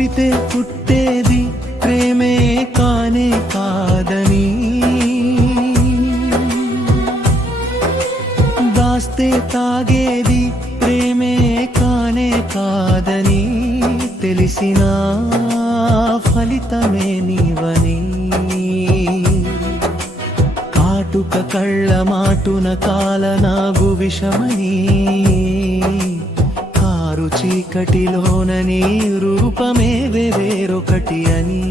చూపితే పుట్టేది ప్రేమే కానే కాదని, దాస్తే తాగేది ప్రేమే కానే కాదని, తెలిసినా ఫలితమే నీవని, కాటుక కళ్ళ మాటున కాలనాగు విషమని, కారు చీకటిలోన నీ రూపమే వేరొకటి అని,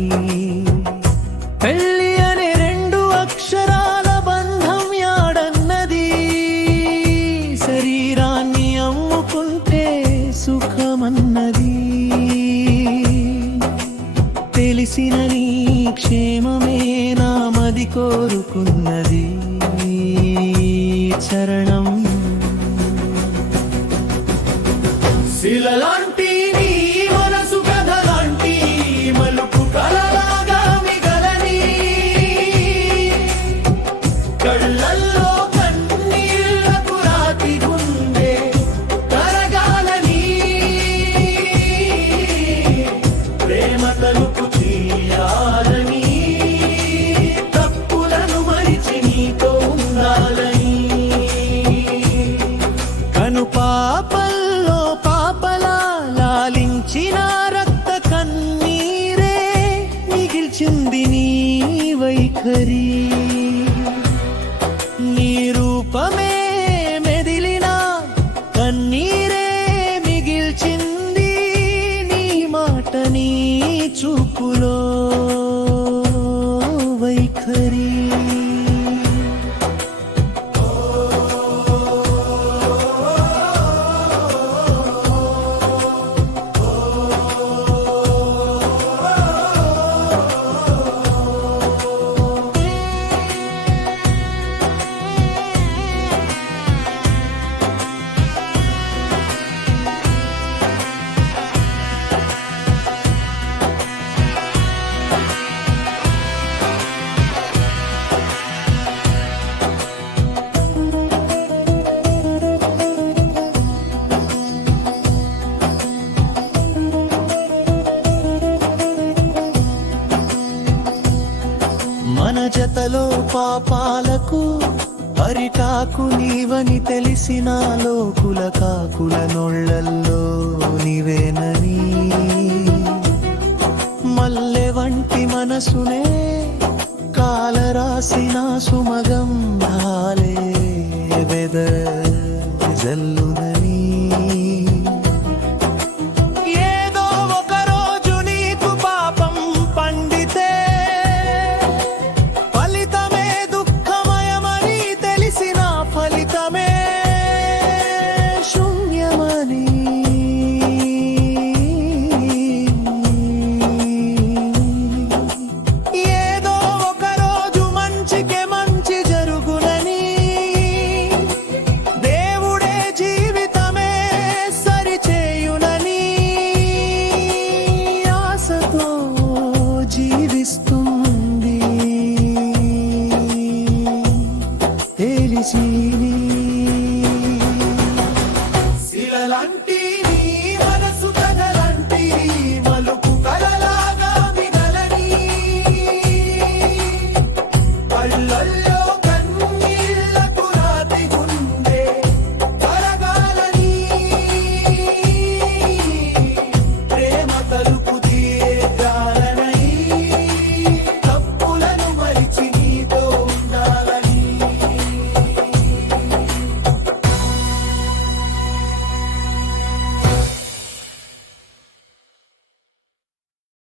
పెళ్ళి అనే రెండు అక్షరాల బంధం యాడన్నది, శరీరాన్ని అమ్ముకుంటే సుఖమన్నది, తెలిసిన నీ క్షేమమే నా మది కోరుకున్నది, చరణం శిలలాంటి నీ మనసు కథలాంటి మలుపు కలలాగా మిగలని, కళ్ళల్లో కన్నీళ్లకు రాతి గుండె కరగాలని, ప్రేమ తలుపు తీయాలని, తప్పులను మరిచి నీతో ఉండాలని, కను పాపల్లో పాపలా లాలించిన రక్త కన్నీరే మిగిల్చింది నీ వైఖరి, నీ రూపమే మెదిలిన కన్నీరే మిగిల్చింది, నీ మాట నీ చూపులో వైఖరి. మన జతలో పాపాలకు పరిటాకు నీవని తెలిసిన లోకుల కాకుల నొళ్ళల్లో నీవేనని, మల్లె వంటి మనసునే కాలరాసిన సుమగం హాలే వెదజల్లునని, ఏదో ఒక రోజు నీకు పాపం పండితే ఫలితమే దుఃఖమయమని, తెలిసిన ఫలితమే శూన్యమని, ఏదో ఒక రోజు మంచికే మంచి జరుగునని, దేవుడే జీవితమే సరిచేయునని, ఆశతో జీవిస్తుంది తెలిసి